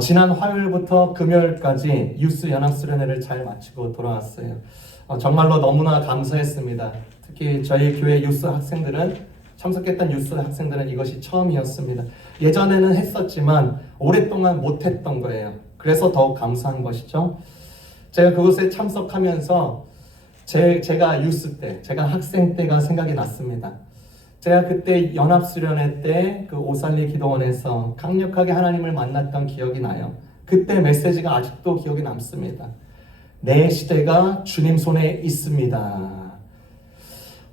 지난 화요일부터 금요일까지 유스 연합수련회를 잘 마치고 돌아왔어요. 정말로 너무나 감사했습니다. 특히 저희 교회 유스 학생들은 참석했던 유스 학생들은 이것이 처음이었습니다. 예전에는 했었지만 오랫동안 못했던 거예요. 그래서 더욱 감사한 것이죠. 제가 그곳에 참석하면서 제가 유스 때, 제가 학생 때가 생각이 났습니다. 제가 그때 연합수련회 때 그 오살리 기도원에서 강력하게 하나님을 만났던 기억이 나요. 그때 메시지가 아직도 기억에 남습니다. 내 시대가 주님 손에 있습니다.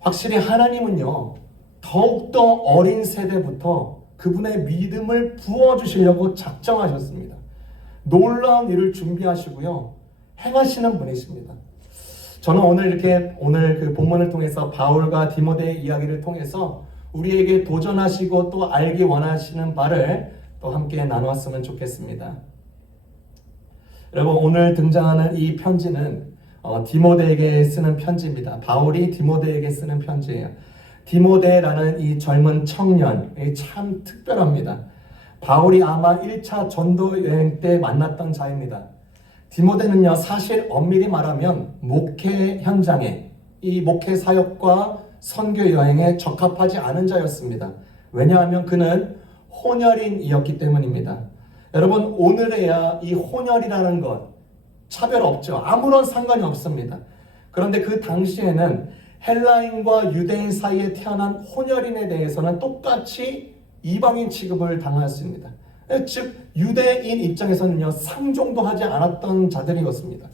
확실히 하나님은요, 더욱더 어린 세대부터 그분의 믿음을 부어주시려고 작정하셨습니다. 놀라운 일을 준비하시고요, 행하시는 분이십니다. 저는 오늘 그 본문을 통해서 바울과 디모데의 이야기를 통해서 우리에게 도전하시고 또 알기 원하시는 바를 또 함께 나누었으면 좋겠습니다. 여러분, 오늘 등장하는 이 편지는 디모데에게 쓰는 편지입니다. 바울이 디모데에게 쓰는 편지예요. 디모데라는 이 젊은 청년이 참 특별합니다. 바울이 아마 1차 전도 여행 때 만났던 자입니다. 디모데는요, 사실 엄밀히 말하면 목회 현장에, 이 목회 사역과 선교 여행에 적합하지 않은 자였습니다. 왜냐하면 그는 혼혈인이었기 때문입니다. 여러분, 오늘에야 이 혼혈이라는 것 차별 없죠. 아무런 상관이 없습니다. 그런데 그 당시에는 헬라인과 유대인 사이에 태어난 혼혈인에 대해서는 똑같이 이방인 취급을 당했습니다. 즉 유대인 입장에서는요, 상종도 하지 않았던 자들이었습니다.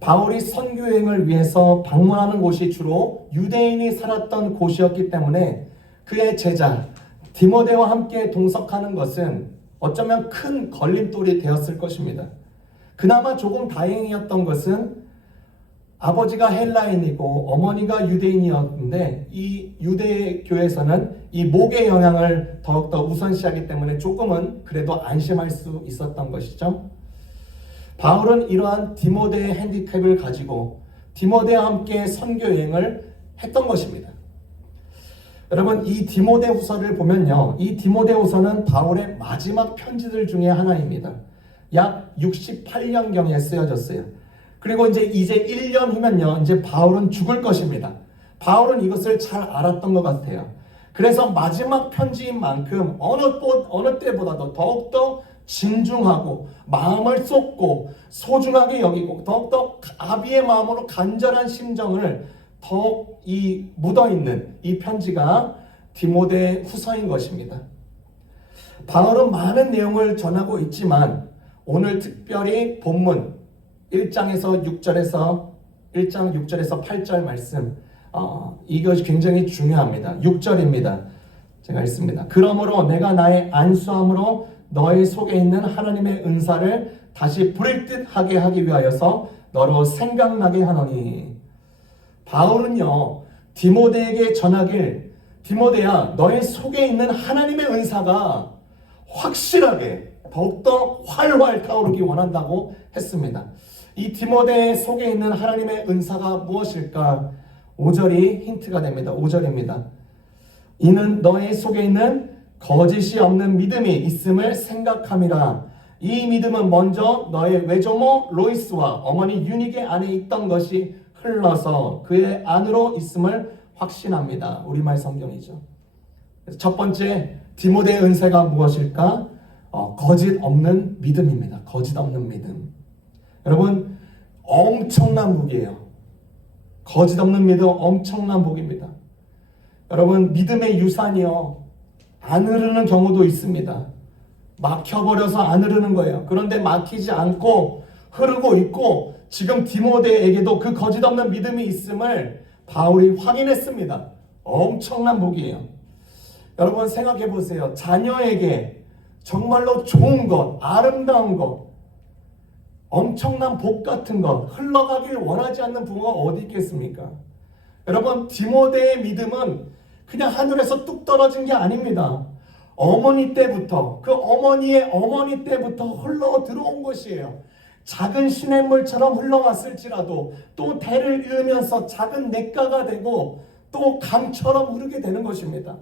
바울이 선교여행을 위해서 방문하는 곳이 주로 유대인이 살았던 곳이었기 때문에 그의 제자 디모데와 함께 동석하는 것은 어쩌면 큰 걸림돌이 되었을 것입니다. 그나마 조금 다행이었던 것은 아버지가 헬라인이고 어머니가 유대인이었는데 이 유대교에서는 이 목의 영향을 더욱더 우선시하기 때문에 조금은 그래도 안심할 수 있었던 것이죠. 바울은 이러한 디모데의 핸디캡을 가지고 디모데와 함께 선교여행을 했던 것입니다. 여러분, 이 디모데후서를 보면요, 이 디모데후서는 바울의 마지막 편지들 중에 하나입니다. 약 68년경에 쓰여졌어요. 그리고 이제 1년 후면요, 이제 바울은 죽을 것입니다. 바울은 이것을 잘 알았던 것 같아요. 그래서 마지막 편지인 만큼 어느 때보다도 더욱더 진중하고 마음을 쏟고 소중하게 여기고 더욱더 아비의 마음으로 간절한 심정을 더욱 묻어있는 이 편지가 디모데 후서인 것입니다. 바울은 많은 내용을 전하고 있지만 오늘 특별히 본문 1장 6절에서 8절 말씀, 이것이 굉장히 중요합니다. 6절입니다. 제가 읽습니다. 그러므로 내가 나의 안수함으로 너의 속에 있는 하나님의 은사를 다시 부를 듯 하게 하기 위하여서 너로 생각나게 하노니. 바울은요, 디모데에게 전하길, 디모데야, 너의 속에 있는 하나님의 은사가 확실하게 더욱더 활활 타오르기 원한다고 했습니다. 이 디모데 속에 있는 하나님의 은사가 무엇일까? 5절이 힌트가 됩니다. 5절입니다. 이는 너의 속에 있는 거짓이 없는 믿음이 있음을 생각함이라. 이 믿음은 먼저 너의 외조모 로이스와 어머니 유닉의 안에 있던 것이 흘러서 그의 안으로 있음을 확신합니다. 우리말 성경이죠. 첫 번째, 디모데의 은사가 무엇일까? 거짓 없는 믿음입니다. 거짓 없는 믿음. 여러분, 엄청난 복이에요. 거짓 없는 믿음 엄청난 복입니다. 여러분, 믿음의 유산이요, 안 흐르는 경우도 있습니다. 막혀버려서 안 흐르는 거예요. 그런데 막히지 않고 흐르고 있고 지금 디모데에게도 그 거짓 없는 믿음이 있음을 바울이 확인했습니다. 엄청난 복이에요. 여러분, 생각해 보세요. 자녀에게 정말로 좋은 것, 아름다운 것, 엄청난 복 같은 것 흘러가길 원하지 않는 부모가 어디 있겠습니까? 여러분, 디모데의 믿음은 그냥 하늘에서 뚝 떨어진 게 아닙니다. 어머니 때부터, 그 어머니의 어머니 때부터 흘러 들어온 것이에요. 작은 시냇물처럼 흘러왔을지라도 또 대를 이으면서 작은 냇가가 되고 또 강처럼 흐르게 되는 것입니다.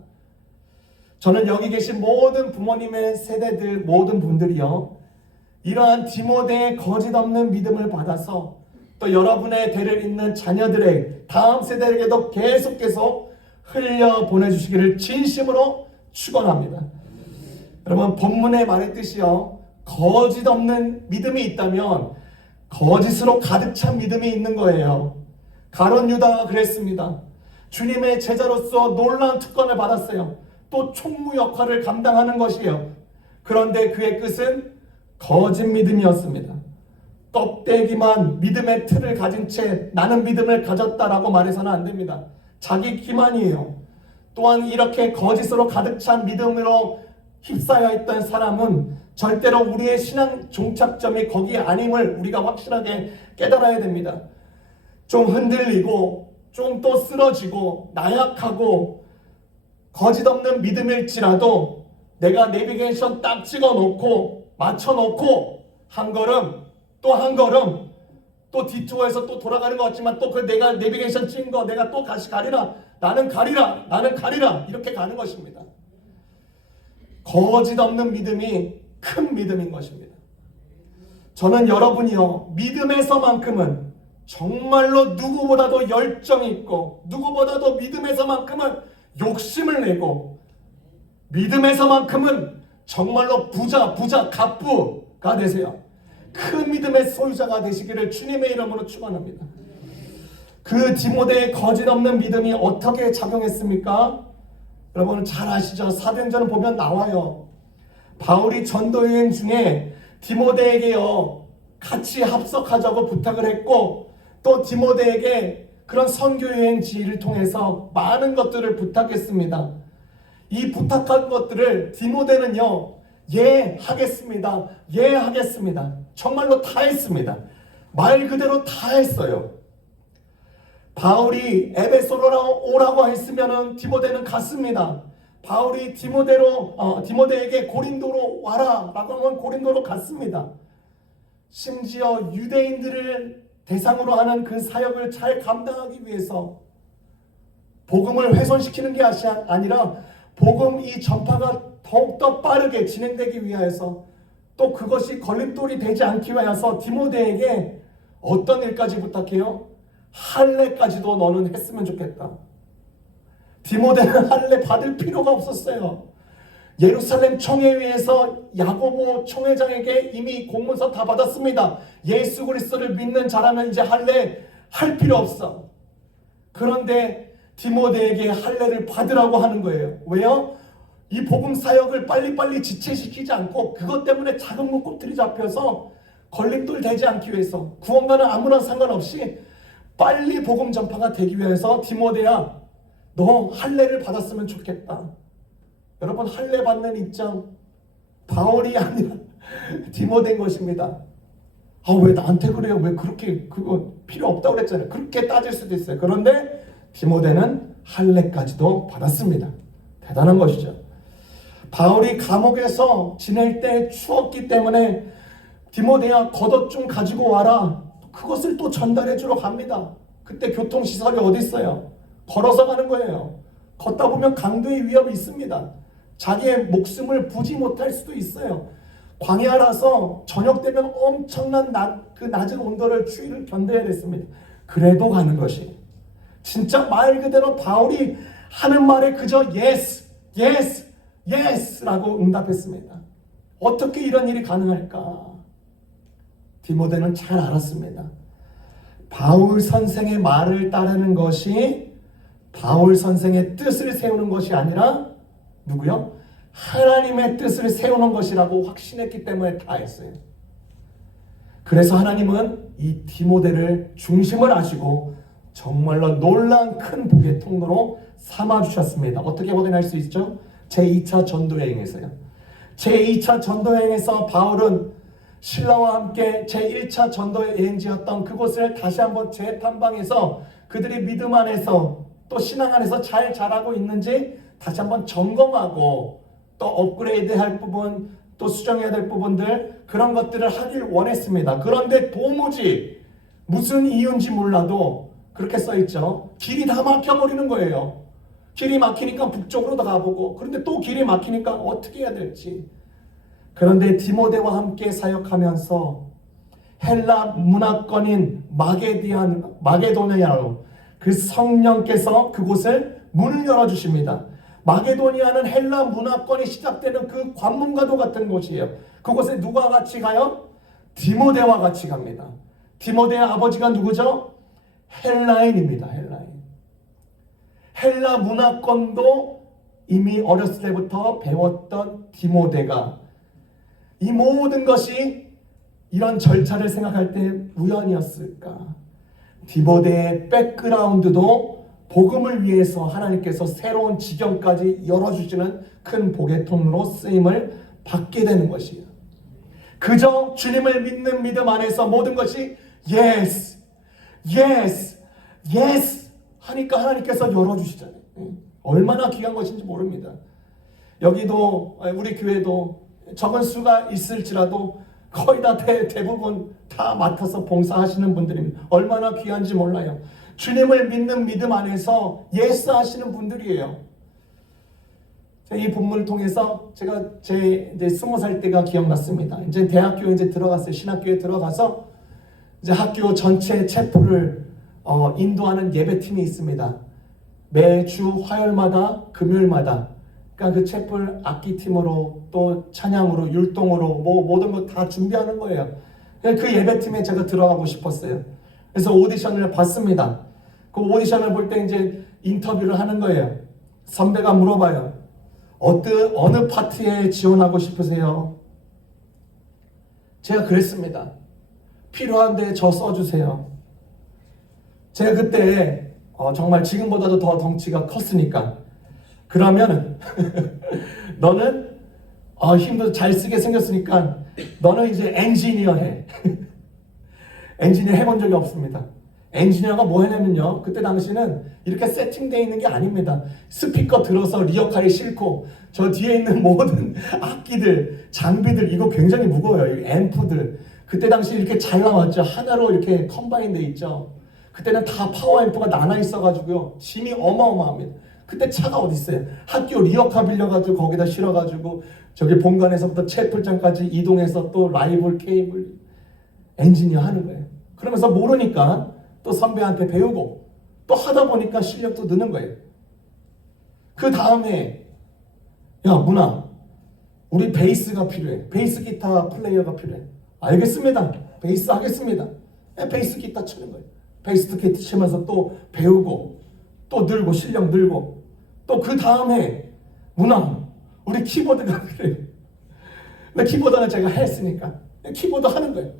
저는 여기 계신 모든 부모님의 세대들 모든 분들이요, 이러한 디모데의 거짓 없는 믿음을 받아서 또 여러분의 대를 잇는 자녀들의 다음 세대에게도 계속 흘려 보내주시기를 진심으로 축원합니다. 여러분, 본문의 말의 뜻이요, 거짓 없는 믿음이 있다면 거짓으로 가득 찬 믿음이 있는 거예요. 가룟 유다가 그랬습니다. 주님의 제자로서 놀라운 특권을 받았어요. 또 총무 역할을 감당하는 것이에요. 그런데 그의 끝은 거짓 믿음이었습니다. 껍데기만 믿음의 틀을 가진 채 나는 믿음을 가졌다라고 말해서는 안 됩니다. 자기 기만이에요. 또한 이렇게 거짓으로 가득 찬 믿음으로 휩싸여 있던 사람은 절대로 우리의 신앙 종착점이 거기 아님을 우리가 확실하게 깨달아야 됩니다. 좀 흔들리고 좀 또 쓰러지고 나약하고 거짓 없는 믿음일지라도 내가 내비게이션 딱 찍어놓고 맞춰놓고 한 걸음 또 한 걸음 또 디투어에서 또 돌아가는 것 같지만 또 그 내가 내비게이션 찍은 거 내가 또 다시 가리라, 나는 가리라 이렇게 가는 것입니다. 거짓 없는 믿음이 큰 믿음인 것입니다. 저는 여러분이요, 믿음에서만큼은 정말로 누구보다도 열정이 있고 누구보다도 믿음에서만큼은 욕심을 내고 믿음에서만큼은 정말로 부자 갑부가 되세요. 큰 믿음의 소유자가 되시기를 주님의 이름으로 축원합니다. 그 디모데의 거짓 없는 믿음이 어떻게 작용했습니까? 여러분 잘 아시죠? 사도행전을 보면 나와요. 바울이 전도여행 중에 디모데에게요 같이 합석하자고 부탁을 했고 또 디모데에게 그런 선교여행지를 통해서 많은 것들을 부탁했습니다. 이 부탁한 것들을 디모데는요 하겠습니다. 정말로 다 했습니다. 말 그대로 다 했어요. 바울이 에베소로 오라고 했으면은 디모데는 갔습니다. 바울이 디모데에게 고린도로 와라라고 하면 고린도로 갔습니다. 심지어 유대인들을 대상으로 하는 그 사역을 잘 감당하기 위해서 복음을 훼손시키는 게 아니라 복음 이 전파가 더욱더 빠르게 진행되기 위하여서 또 그것이 걸림돌이 되지 않기 위하여서 디모데에게 어떤 일까지 부탁해요? 할례까지도 너는 했으면 좋겠다. 디모데는 할례 받을 필요가 없었어요. 예루살렘 총회에서 야고보 총회장에게 이미 공문서 다 받았습니다. 예수 그리스도를 믿는 자라면 이제 할례 할 필요 없어. 그런데 디모데에게 할례를 받으라고 하는 거예요. 왜요? 이 복음 사역을 빨리빨리 지체시키지 않고 그것 때문에 작은 문구들이 잡혀서 걸림돌 되지 않기 위해서 구원과는 아무런 상관없이 빨리 복음 전파가 되기 위해서 디모데야 너 할례를 받았으면 좋겠다. 여러분 할례 받는 입장 바울이 아니라 디모데인 것입니다. 왜 나한테 그래요? 왜 그렇게 그거 필요 없다고 그랬잖아요. 그렇게 따질 수도 있어요. 그런데 디모데는 할례까지도 받았습니다. 대단한 것이죠. 바울이 감옥에서 지낼 때 추웠기 때문에 디모데야 겉옷 좀 가지고 와라. 그것을 또 전달해 주러 갑니다. 그때 교통시설이 어디 있어요? 걸어서 가는 거예요. 걷다 보면 강도의 위협이 있습니다. 자기의 목숨을 부지 못할 수도 있어요. 광야라서 저녁 되면 엄청난 그 낮은 온도를 추위를 견뎌야 됐습니다. 그래도 가는 것이 진짜 말 그대로 바울이 하는 말에 그저 yes 라고 응답했습니다. 어떻게 이런 일이 가능할까? 디모데는 잘 알았습니다. 바울 선생의 말을 따르는 것이 바울 선생의 뜻을 세우는 것이 아니라 누구요? 하나님의 뜻을 세우는 것이라고 확신했기 때문에 다 했어요. 그래서 하나님은 이 디모데를 중심을 하시고 정말로 놀라운 큰 복의 통로로 삼아주셨습니다. 어떻게 확인할 수 있죠? 제2차 전도여행에서요. 제2차 전도여행에서 바울은 신라와 함께 제1차 전도여행지였던 그곳을 다시 한번 재탐방해서 그들이 믿음 안에서 또 신앙 안에서 잘 자라고 있는지 다시 한번 점검하고 또 업그레이드 할 부분 또 수정해야 될 부분들 그런 것들을 하길 원했습니다. 그런데 도무지 무슨 이유인지 몰라도 그렇게 써있죠. 길이 다 막혀버리는 거예요. 길이 막히니까 북쪽으로 가보고, 그런데 또 길이 막히니까 어떻게 해야 될지. 그런데 디모데와 함께 사역하면서 헬라 문화권인 마게도니아로 그 성령께서 그곳을 문을 열어주십니다. 마게도니아는 헬라 문화권이 시작되는 그 관문과도 같은 곳이에요. 그곳에 누가 같이 가요? 디모데와 같이 갑니다. 디모데의 아버지가 누구죠? 헬라인입니다. 헬라 문화권도 이미 어렸을 때부터 배웠던 디모데가 이 모든 것이 이런 절차를 생각할 때 우연이었을까? 디모데의 백그라운드도 복음을 위해서 하나님께서 새로운 지경까지 열어주시는 큰 복의 통로로 쓰임을 받게 되는 것이에요. 그저 주님을 믿는 믿음 안에서 모든 것이 yes, yes, yes 하니까 하나님께서 열어주시잖아요. 얼마나 귀한 것인지 모릅니다. 여기도 우리 교회도 적은 수가 있을지라도 거의 다 대부분 다 맡아서 봉사하시는 분들입니다. 얼마나 귀한지 몰라요. 주님을 믿는 믿음 안에서 예스 하시는 분들이에요. 이 본문을 통해서 제가 제 이제 20살 때가 기억났습니다. 이제 대학교에 이제 들어갔어요. 신학교에 들어가서 이제 학교 전체 체포를 인도하는 예배팀이 있습니다. 매주 화요일마다 금요일마다 그러니까 그 채플 악기팀으로 또 찬양으로 율동으로 뭐 모든 거 다 준비하는 거예요. 그 예배팀에 제가 들어가고 싶었어요. 그래서 오디션을 봤습니다. 그 오디션을 볼 때 이제 인터뷰를 하는 거예요. 선배가 물어봐요. 어느 파트에 지원하고 싶으세요? 제가 그랬습니다. 필요한데 저 써주세요. 제가 그때 정말 지금보다도 더 덩치가 컸으니까 그러면 너는 힘도 잘 쓰게 생겼으니까 너는 이제 엔지니어 해. 엔지니어 해본 적이 없습니다. 엔지니어가 뭐 하냐면요, 그때 당시는 이렇게 세팅되어 있는 게 아닙니다. 스피커 들어서 리어카에 싣고 저 뒤에 있는 모든 악기들, 장비들 이거 굉장히 무거워요. 이 앰프들 그때 당시 이렇게 잘 나왔죠. 하나로 이렇게 컴바인 돼 있죠. 그때는 다 파워 앰프가 나눠 있어가지고요, 짐이 어마어마합니다. 그때 차가 어디 있어요? 학교 리어카 빌려가지고 거기다 실어가지고 저기 본관에서부터 채플장까지 이동해서 또 라이브 케이블 엔지니어 하는 거예요. 그러면서 모르니까 또 선배한테 배우고 또 하다 보니까 실력도 느는 거예요. 그 다음에 야 문아, 우리 베이스가 필요해. 베이스 기타 플레이어가 필요해. 알겠습니다. 베이스 하겠습니다. 베이스 기타 치는 거예요. 베이스 기타 치면서 또 배우고 또 늘고 실력 늘고 또 그 다음에 문화 우리 키보드가 그래요. 근데 키보드는 제가 했으니까 키보드 하는 거예요.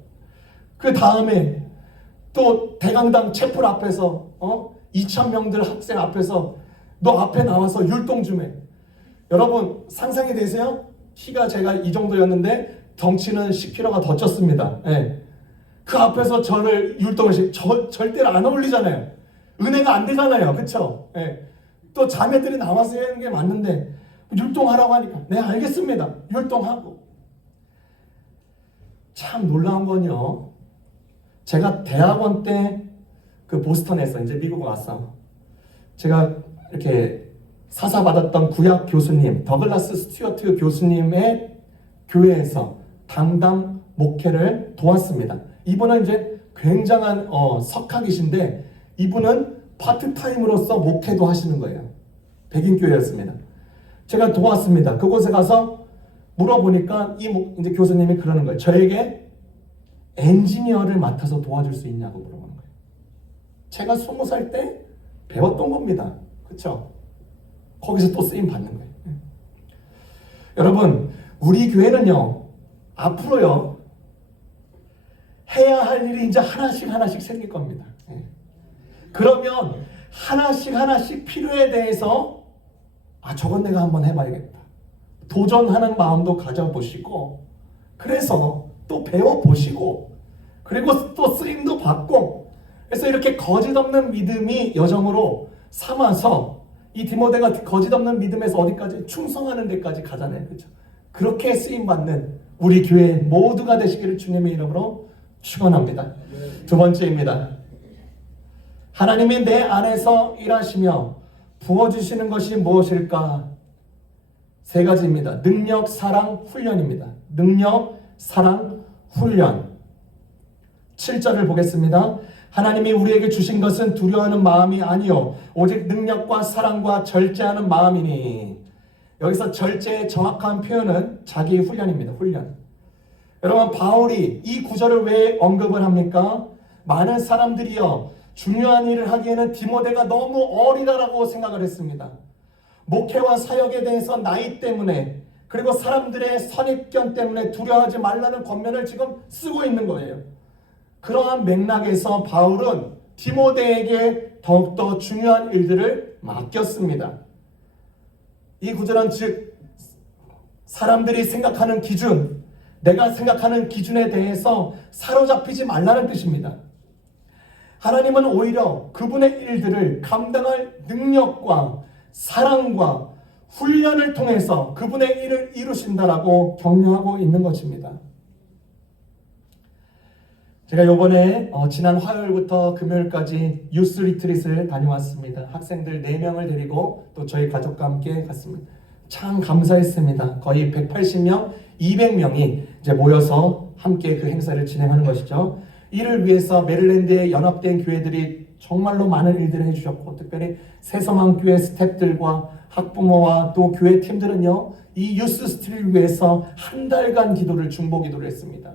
그 다음에 또 대강당 채플 앞에서 2,000명들 학생 앞에서 너 앞에 나와서 율동 좀 해. 여러분 상상이 되세요? 키가 제가 이 정도였는데 덩치는 10kg가 더 쪘습니다. 네. 그 앞에서 저를 율동을 절대로 안 어울리잖아요. 은혜가 안 되잖아요. 그쵸? 네. 또 자매들이 나와서 하는 게 맞는데 율동하라고 하니까 네 알겠습니다. 율동하고. 참 놀라운 건요, 제가 대학원 때 그 보스턴에서 이제 미국 와서 제가 이렇게 사사받았던 구약 교수님 더글라스 스튜어트 교수님의 교회에서 당담 목회를 도왔습니다. 이분은 이제 굉장한 석학이신데 이분은 파트타임으로서 목회도 하시는 거예요. 백인교회였습니다. 제가 도왔습니다. 그곳에 가서 물어보니까 이제 교수님이 그러는 거예요. 저에게 엔지니어를 맡아서 도와줄 수 있냐고 물어보는 거예요. 제가 20살 때 배웠던 겁니다. 그렇죠? 거기서 또 쓰임 받는 거예요. 여러분, 우리 교회는요, 앞으로요, 해야 할 일이 이제 하나씩 생길 겁니다. 그러면 하나씩 필요에 대해서 저건 내가 한번 해봐야겠다. 도전하는 마음도 가져보시고, 그래서 또 배워보시고, 그리고 또 쓰임도 받고, 그래서 이렇게 거짓없는 믿음이 여정으로 삼아서 이 디모데가 거짓없는 믿음에서 어디까지 충성하는 데까지 가잖아요. 그렇죠? 그렇게 쓰임받는 우리 교회 모두가 되시기를 주님의 이름으로 축원합니다. 두 번째입니다. 하나님이 내 안에서 일하시며 부어주시는 것이 무엇일까? 세 가지입니다. 능력, 사랑, 훈련입니다. 능력, 사랑, 훈련. 7절을 보겠습니다. 하나님이 우리에게 주신 것은 두려워하는 마음이 아니요 오직 능력과 사랑과 절제하는 마음이니. 여기서 절제의 정확한 표현은 자기 훈련입니다. 훈련. 여러분, 바울이 이 구절을 왜 언급을 합니까? 많은 사람들이요 중요한 일을 하기에는 디모데가 너무 어리다라고 생각을 했습니다. 목회와 사역에 대해서 나이 때문에 그리고 사람들의 선입견 때문에 두려워하지 말라는 권면을 지금 쓰고 있는 거예요. 그러한 맥락에서 바울은 디모데에게 더욱더 중요한 일들을 맡겼습니다. 이 구절은 즉 사람들이 생각하는 기준, 내가 생각하는 기준에 대해서 사로잡히지 말라는 뜻입니다. 하나님은 오히려 그분의 일들을 감당할 능력과 사랑과 훈련을 통해서 그분의 일을 이루신다라고 격려하고 있는 것입니다. 제가 이번에 지난 화요일부터 금요일까지 유스 리트릿을 다녀왔습니다. 학생들 4명을 데리고 또 저희 가족과 함께 갔습니다. 참 감사했습니다. 거의 180명, 200명이 이제 모여서 함께 그 행사를 진행하는 것이죠. 이를 위해서 메릴랜드의 연합된 교회들이 정말로 많은 일들을 해주셨고, 특별히 새서망교회 스태프들과 학부모와 또 교회 팀들은요, 이 유스 스트릿을 위해서 한 달간 기도를, 중보 기도를 했습니다.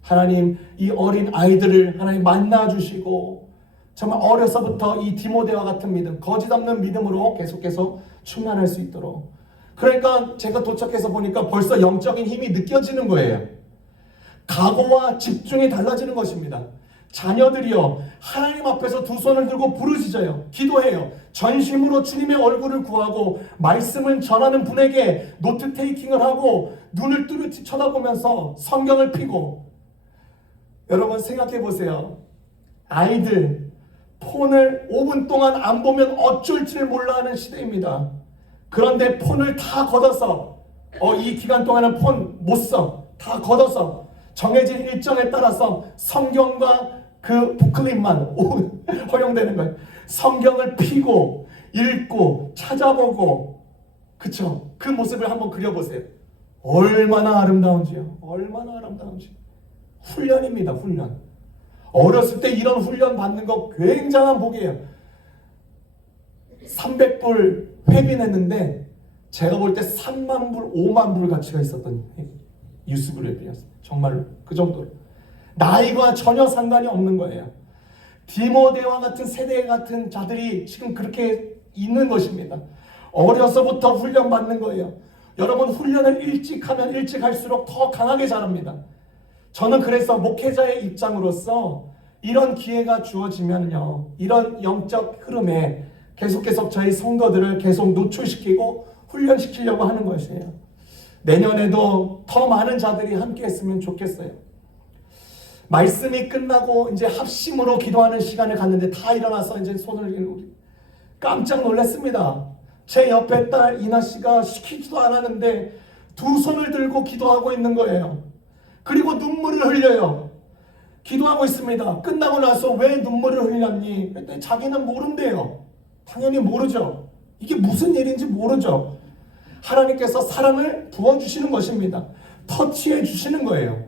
하나님, 이 어린 아이들을 하나님 만나주시고 정말 어려서부터 이 디모데와 같은 믿음, 거짓 없는 믿음으로 계속 충만할 수 있도록. 그러니까 제가 도착해서 보니까 벌써 영적인 힘이 느껴지는 거예요. 각오와 집중이 달라지는 것입니다. 자녀들이요 하나님 앞에서 두 손을 들고 부르짖어요. 기도해요. 전심으로 주님의 얼굴을 구하고 말씀을 전하는 분에게 노트 테이킹을 하고 눈을 뚜렷이 쳐다보면서 성경을 펴고. 여러분 생각해 보세요. 아이들 폰을 5분 동안 안 보면 어쩔 줄 몰라 하는 시대입니다. 그런데 폰을 다 걷어서 이 기간 동안은 폰 못 써. 다 걷어서 정해진 일정에 따라서 성경과 그 부클릿만 허용되는 거예요. 성경을 펴고 읽고 찾아보고, 그쵸? 그 모습을 한번 그려보세요. 얼마나 아름다운지요. 얼마나 아름다운지. 훈련입니다. 훈련. 어렸을 때 이런 훈련 받는 거 굉장한 복이에요. 300불 회비냈는데 제가 볼 때 3만 불, 5만 불 가치가 있었던 유스그룹이었어요. 정말로 그 정도로. 나이와 전혀 상관이 없는 거예요. 디모데와 같은 세대 같은 자들이 지금 그렇게 있는 것입니다. 어려서부터 훈련 받는 거예요. 여러분, 훈련을 일찍 하면 일찍 할수록 더 강하게 자랍니다. 저는 그래서 목회자의 입장으로서 이런 기회가 주어지면요, 이런 영적 흐름에 계속 저희 성도들을 계속 노출시키고 훈련시키려고 하는 것이에요. 내년에도 더 많은 자들이 함께 했으면 좋겠어요. 말씀이 끝나고 이제 합심으로 기도하는 시간을 갖는데 다 일어나서 이제 손을 들고 깜짝 놀랐습니다. 제 옆에 딸 이나 씨가 시키지도 않았는데 두 손을 들고 기도하고 있는 거예요. 그리고 눈물을 흘려요. 기도하고 있습니다. 끝나고 나서 왜 눈물을 흘렸니? 그랬더니 자기는 모른대요. 당연히 모르죠. 이게 무슨 일인지 모르죠. 하나님께서 사랑을 부어주시는 것입니다. 터치해 주시는 거예요.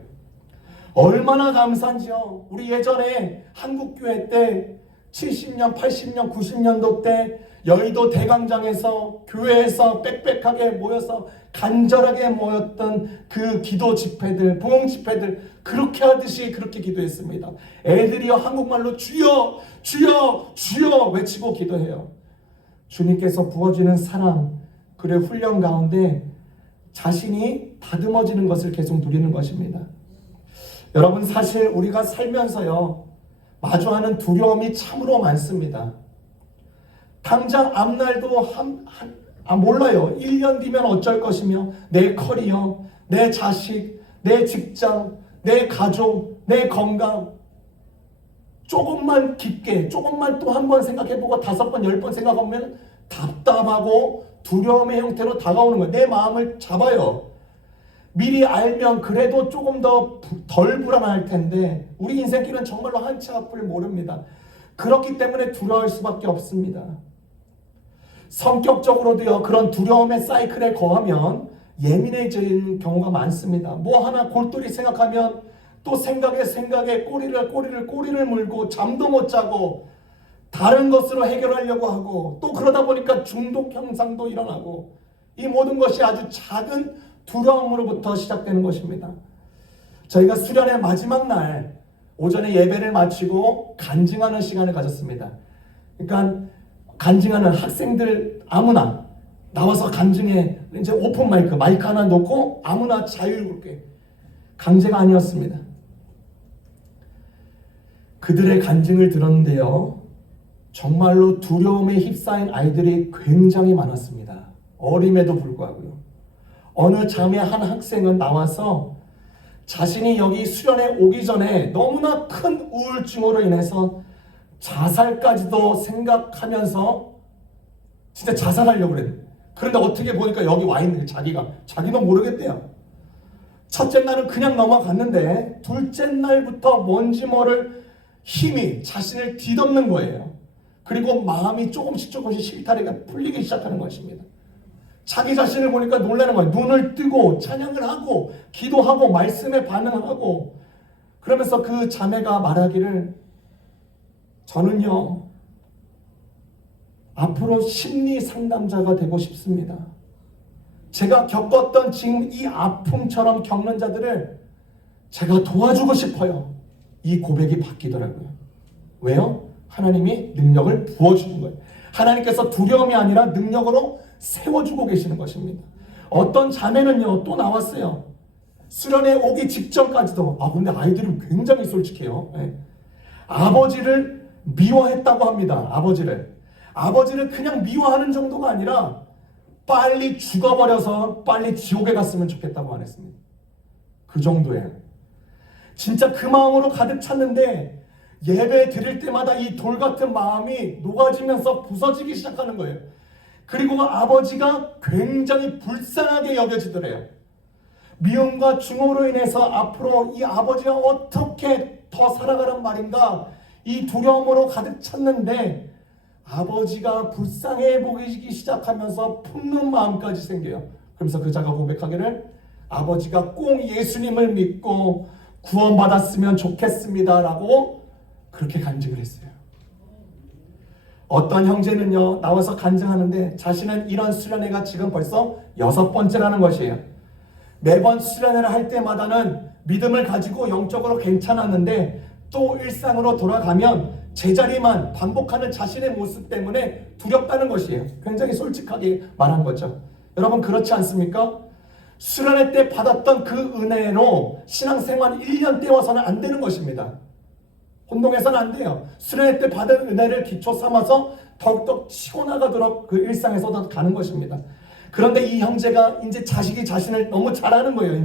얼마나 감사한지요. 우리 예전에 한국교회 때 70년, 80년, 90년도 때 여의도 대광장에서 교회에서 빽빽하게 모여서 간절하게 모였던 그 기도 집회들, 부흥 집회들, 그렇게 하듯이 그렇게 기도했습니다. 애들이요 한국말로 주여 주여 주여 외치고 기도해요. 주님께서 부어주는 사랑, 그의 훈련 가운데 자신이 다듬어지는 것을 계속 누리는 것입니다. 여러분, 사실 우리가 살면서요 마주하는 두려움이 참으로 많습니다. 당장 앞날도 몰라요. 1년 뒤면 어쩔 것이며, 내 커리어, 내 자식, 내 직장, 내 가족, 내 건강. 조금만 깊게, 조금만 또 한 번 생각해보고 5번, 10번 생각하면 답답하고 두려움의 형태로 다가오는 거예요. 내 마음을 잡아요. 미리 알면 그래도 조금 더 덜 불안할 텐데 우리 인생길은 정말로 한치 앞을 모릅니다. 그렇기 때문에 두려워할 수밖에 없습니다. 성격적으로도요, 그런 두려움의 사이클에 거하면 예민해지는 경우가 많습니다. 뭐 하나 골똘히 생각하면 또 생각에 꼬리를 물고 잠도 못 자고 다른 것으로 해결하려고 하고 또 그러다 보니까 중독 현상도 일어나고 이 모든 것이 아주 작은 두려움으로부터 시작되는 것입니다. 저희가 수련의 마지막 날 오전에 예배를 마치고 간증하는 시간을 가졌습니다. 그러니까 간증하는 학생들 아무나 나와서 간증해. 이제 오픈 마이크 하나 놓고 아무나 자유롭게. 강제가 아니었습니다. 그들의 간증을 들었는데요, 정말로 두려움에 휩싸인 아이들이 굉장히 많았습니다. 어림에도 불구하고요. 어느 자매 한 학생은 나와서 자신이 여기 수련회 오기 전에 너무나 큰 우울증으로 인해서 자살까지도 생각하면서 진짜 자살하려고 그랬어요. 그런데 어떻게 보니까 여기 와 있는 자기도 모르겠대요. 첫째 날은 그냥 넘어갔는데 둘째 날부터 뭔지 모를 힘이 자신을 뒤덮는 거예요. 그리고 마음이 조금씩 실타래가 풀리기 시작하는 것입니다. 자기 자신을 보니까 놀라는 거예요. 눈을 뜨고 찬양을 하고 기도하고 말씀에 반응하고 그러면서 그 자매가 말하기를 저는요 앞으로 심리 상담자가 되고 싶습니다. 제가 겪었던 지금 이 아픔처럼 겪는 자들을 제가 도와주고 싶어요. 이 고백이 바뀌더라고요. 왜요? 하나님이 능력을 부어주는 거예요. 하나님께서 두려움이 아니라 능력으로 세워주고 계시는 것입니다. 어떤 자매는요 또 나왔어요. 수련회 오기 직전까지도 근데 아이들은 굉장히 솔직해요. 아버지를 미워했다고 합니다. 아버지를 그냥 미워하는 정도가 아니라 빨리 죽어버려서 빨리 지옥에 갔으면 좋겠다고 말했습니다. 그 정도예요. 진짜 그 마음으로 가득 찼는데 예배 드릴 때마다 이 돌 같은 마음이 녹아지면서 부서지기 시작하는 거예요. 그리고 아버지가 굉장히 불쌍하게 여겨지더래요. 미움과 증오로 인해서 앞으로 이 아버지가 어떻게 더 살아가란 말인가 이 두려움으로 가득 찼는데 아버지가 불쌍해 보이기 시작하면서 품는 마음까지 생겨요. 그러면서 그 자가 고백하기를 아버지가 꼭 예수님을 믿고 구원받았으면 좋겠습니다 라고 그렇게 간증을 했어요. 어떤 형제는요 나와서 간증하는데 자신은 이런 수련회가 지금 벌써 6번째라는 것이에요. 매번 수련회를 할 때마다는 믿음을 가지고 영적으로 괜찮았는데 또 일상으로 돌아가면 제자리만 반복하는 자신의 모습 때문에 두렵다는 것이에요. 굉장히 솔직하게 말한 거죠. 여러분 그렇지 않습니까? 수련회 때 받았던 그 은혜로 신앙생활 1년 때워서는 안 되는 것입니다. 혼동해서는 안 돼요. 수련회 때 받은 은혜를 기초 삼아서 더욱더 치고 나가도록 그 일상에서도 가는 것입니다. 그런데 이 형제가 이제 자식이 자신을 너무 잘 아는 거예요.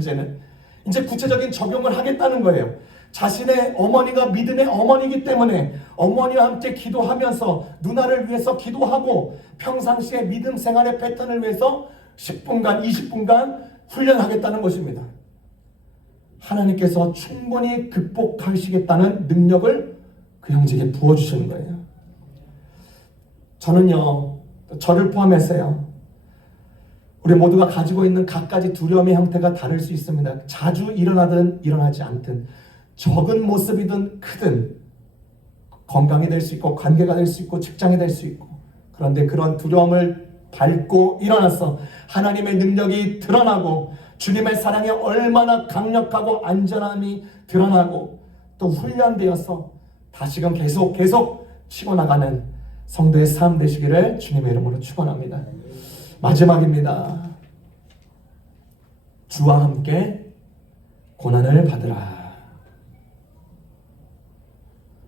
이제 구체적인 적용을 하겠다는 거예요. 자신의 어머니가 믿음의 어머니이기 때문에 어머니와 함께 기도하면서 누나를 위해서 기도하고 평상시에 믿음 생활의 패턴을 위해서 10분간 20분간 훈련하겠다는 것입니다. 하나님께서 충분히 극복하시겠다는 능력을 그 형제에게 부어주시는 거예요. 저는요 저를 포함해서요 우리 모두가 가지고 있는 각가지 두려움의 형태가 다를 수 있습니다. 자주 일어나든 일어나지 않든 적은 모습이든 크든 건강이 될 수 있고 관계가 될 수 있고 직장이 될 수 있고 그런데 그런 두려움을 밟고 일어나서 하나님의 능력이 드러나고 주님의 사랑이 얼마나 강력하고 안전함이 드러나고 또 훈련되어서 다시금 계속 치고 나가는 성도의 삶 되시기를 주님의 이름으로 축원합니다. 마지막입니다. 주와 함께 고난을 받으라.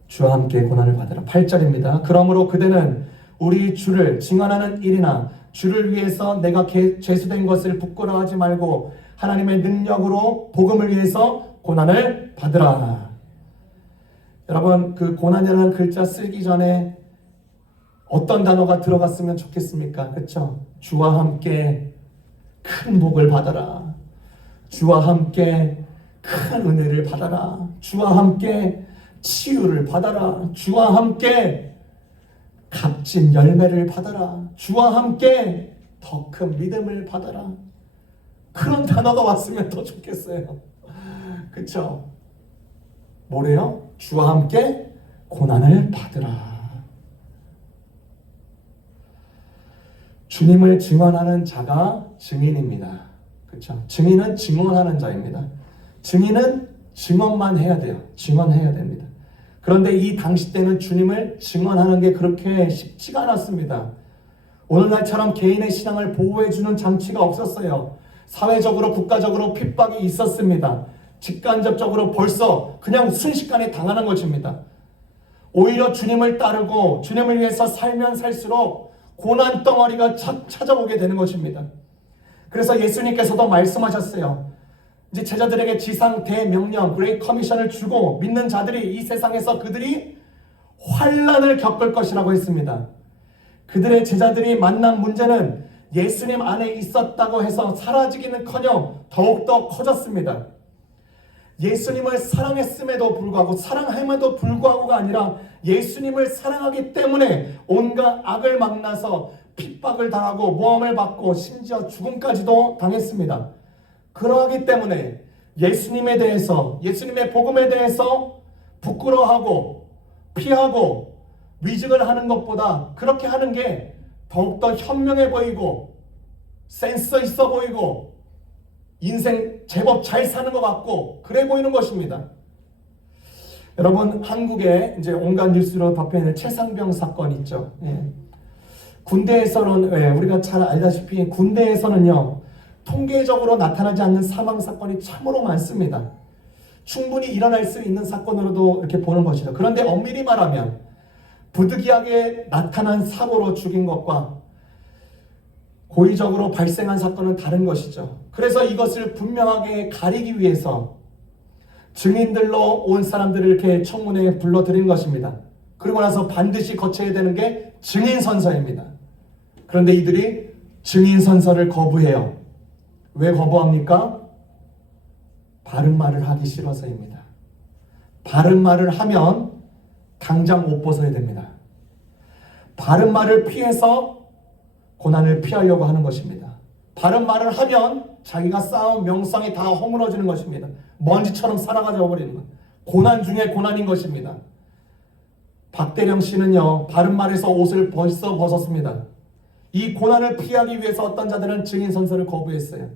주와 함께 고난을 받으라. 8절입니다. 그러므로 그대는 우리 주를 증언하는 일이나 주를 위해서 내가 죄수된 것을 부끄러워하지 말고 하나님의 능력으로 복음을 위해서 고난을 받으라. 여러분 그 고난이라는 글자 쓰기 전에 어떤 단어가 들어갔으면 좋겠습니까? 그렇죠? 주와 함께 큰 복을 받아라. 주와 함께 큰 은혜를 받아라. 주와 함께 치유를 받아라. 주와 함께 값진 열매를 받아라. 주와 함께 더 큰 믿음을 받아라. 그런 단어가 왔으면 더 좋겠어요. 그렇죠? 뭐래요? 주와 함께 고난을 받으라. 주님을 증언하는 자가 증인입니다. 그렇죠? 증인은 증언하는 자입니다. 증인은 증언만 해야 돼요. 증언해야 됩니다. 그런데 이 당시 때는 주님을 증언하는 게 그렇게 쉽지가 않았습니다. 오늘날처럼 개인의 신앙을 보호해주는 장치가 없었어요. 사회적으로 국가적으로 핍박이 있었습니다. 직간접적으로 벌써 그냥 순식간에 당하는 것입니다. 오히려 주님을 따르고 주님을 위해서 살면 살수록 고난 덩어리가 찾아오게 되는 것입니다. 그래서 예수님께서도 말씀하셨어요. 이제 제자들에게 지상 대명령, 그레이트 커미션을 주고 믿는 자들이 이 세상에서 그들이 환난을 겪을 것이라고 했습니다. 그들의 제자들이 만난 문제는 예수님 안에 있었다고 해서 사라지기는커녕 더욱더 커졌습니다. 예수님을 사랑했음에도 불구하고, 사랑함에도 불구하고가 아니라 예수님을 사랑하기 때문에 온갖 악을 만나서 핍박을 당하고 모함을 받고 심지어 죽음까지도 당했습니다. 그러하기 때문에 예수님에 대해서, 예수님의 복음에 대해서 부끄러워하고 피하고 위증을 하는 것보다 그렇게 하는 게 더욱더 현명해 보이고 센스 있어 보이고 인생 제법 잘 사는 것 같고 그래 보이는 것입니다. 여러분, 한국에 이제 온갖 뉴스로 덮여있는 최상병 사건 있죠. 군대에서는, 우리가 잘 알다시피 군대에서는요, 통계적으로 나타나지 않는 사망 사건이 참으로 많습니다. 충분히 일어날 수 있는 사건으로도 이렇게 보는 것이죠. 그런데 엄밀히 말하면 부득이하게 나타난 사고로 죽인 것과 고의적으로 발생한 사건은 다른 것이죠. 그래서 이것을 분명하게 가리기 위해서 증인들로 온 사람들을 이렇게 청문회에 불러들인 것입니다. 그리고 나서 반드시 거쳐야 되는 게 증인선서입니다. 그런데 이들이 증인선서를 거부해요. 왜 거부합니까? 바른 말을 하기 싫어서입니다. 바른 말을 하면 당장 옷 벗어야 됩니다. 바른 말을 피해서 고난을 피하려고 하는 것입니다. 바른 말을 하면 자기가 쌓은 명성이 다 허물어지는 것입니다. 먼지처럼 살아가져 버리는 것. 고난 중에 고난인 것입니다. 박대령 씨는요, 바른 말에서 옷을 벌써 벗었습니다. 이 고난을 피하기 위해서 어떤 자들은 증인 선서를 거부했어요.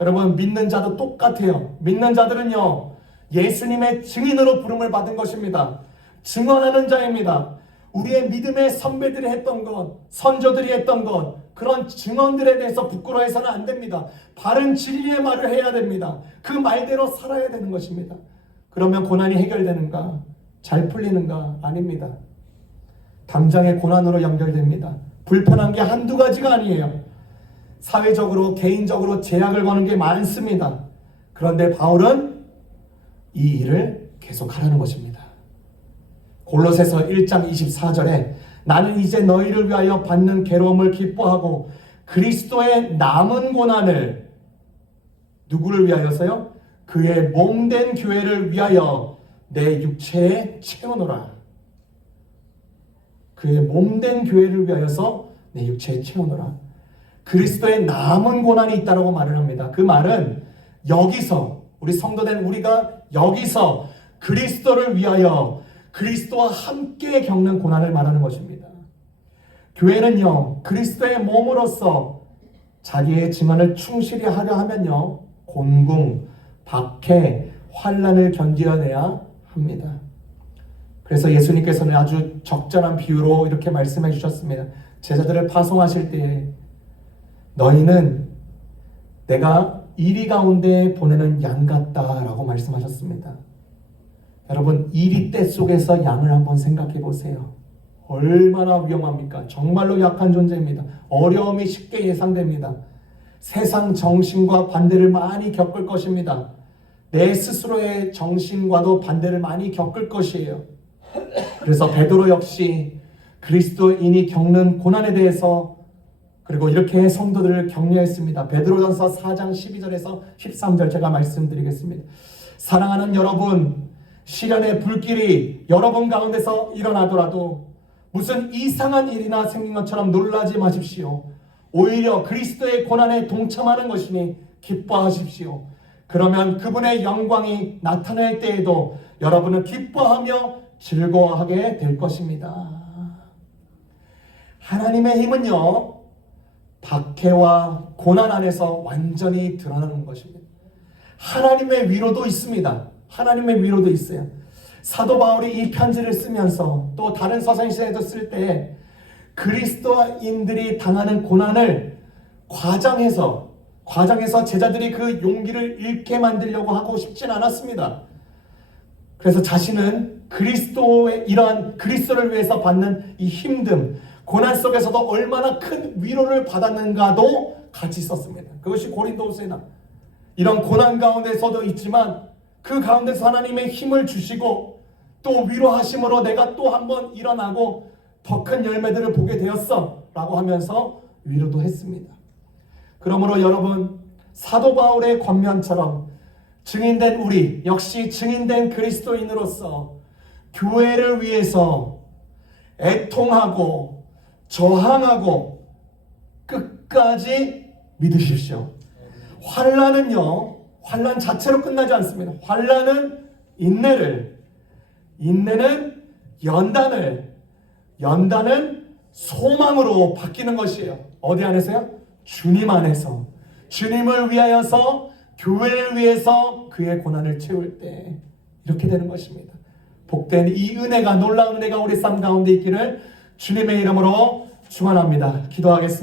여러분, 믿는 자도 똑같아요. 믿는 자들은요, 예수님의 증인으로 부름을 받은 것입니다. 증언하는 자입니다. 우리의 믿음의 선배들이 했던 것, 선조들이 했던 것, 그런 증언들에 대해서 부끄러워해서는 안 됩니다. 바른 진리의 말을 해야 됩니다. 그 말대로 살아야 되는 것입니다. 그러면 고난이 해결되는가? 잘 풀리는가? 아닙니다. 당장의 고난으로 연결됩니다. 불편한 게 한두 가지가 아니에요. 사회적으로, 개인적으로 제약을 거는 게 많습니다. 그런데 바울은 이 일을 계속하라는 것입니다. 골로새서 1장 24절에 나는 이제 너희를 위하여 받는 괴로움을 기뻐하고 그리스도의 남은 고난을 누구를 위하여서요? 그의 몸된 교회를 위하여 내 육체에 채워놓으라. 그의 몸된 교회를 위하여서 내 육체에 채워놓으라. 그리스도의 남은 고난이 있다라고 말을 합니다. 그 말은 여기서, 우리 성도된 우리가 여기서 그리스도를 위하여 그리스도와 함께 겪는 고난을 말하는 것입니다. 교회는요, 그리스도의 몸으로서 자기의 증언을 충실히 하려 하면요, 곤궁, 박해, 환난을 견뎌내야 합니다. 그래서 예수님께서는 아주 적절한 비유로 이렇게 말씀해 주셨습니다. 제자들을 파송하실 때에 너희는 내가 이리 가운데 보내는 양 같다라고 말씀하셨습니다. 여러분, 이리 때 속에서 양을 한번 생각해 보세요. 얼마나 위험합니까? 정말로 약한 존재입니다. 어려움이 쉽게 예상됩니다. 세상 정신과 반대를 많이 겪을 것입니다. 내 스스로의 정신과도 반대를 많이 겪을 것이에요. 그래서 베드로 역시 그리스도인이 겪는 고난에 대해서 그리고 이렇게 성도들을 격려했습니다. 베드로전서 4장 12절에서 13절 제가 말씀드리겠습니다. 사랑하는 여러분, 시련의 불길이 여러분 가운데서 일어나더라도 무슨 이상한 일이나 생긴 것처럼 놀라지 마십시오. 오히려 그리스도의 고난에 동참하는 것이니 기뻐하십시오. 그러면 그분의 영광이 나타날 때에도 여러분은 기뻐하며 즐거워하게 될 것입니다. 하나님의 힘은요, 박해와 고난 안에서 완전히 드러나는 것입니다. 하나님의 위로도 있습니다. 하나님의 위로도 있어요. 사도 바울이 이 편지를 쓰면서 또 다른 서신에도 쓸 때 그리스도인들이 당하는 고난을 과장해서 제자들이 그 용기를 잃게 만들려고 하고 싶진 않았습니다. 그래서 자신은 그리스도의 이러한 그리스도를 위해서 받는 이 힘듦, 고난 속에서도 얼마나 큰 위로를 받았는가도 같이 썼습니다. 그것이 고린도후서나 이런 고난 가운데서도 있지만 그 가운데서 하나님의 힘을 주시고 또 위로하심으로 내가 또 한번 일어나고 더 큰 열매들을 보게 되었어 라고 하면서 위로도 했습니다. 그러므로 여러분, 사도 바울의 권면처럼 증인된 우리 역시 증인된 그리스도인으로서 교회를 위해서 애통하고 저항하고 끝까지 믿으십시오. 환난은요, 환난 자체로 끝나지 않습니다. 환난은 인내를, 인내는 연단은 소망으로 바뀌는 것이에요. 어디 안에서요? 주님 안에서. 주님을 위하여서, 교회를 위해서 그의 고난을 채울 때 이렇게 되는 것입니다. 복된 이 은혜가, 놀라운 은혜가 우리 삶 가운데 있기를 주님의 이름으로 축원합니다. 기도하겠습니다.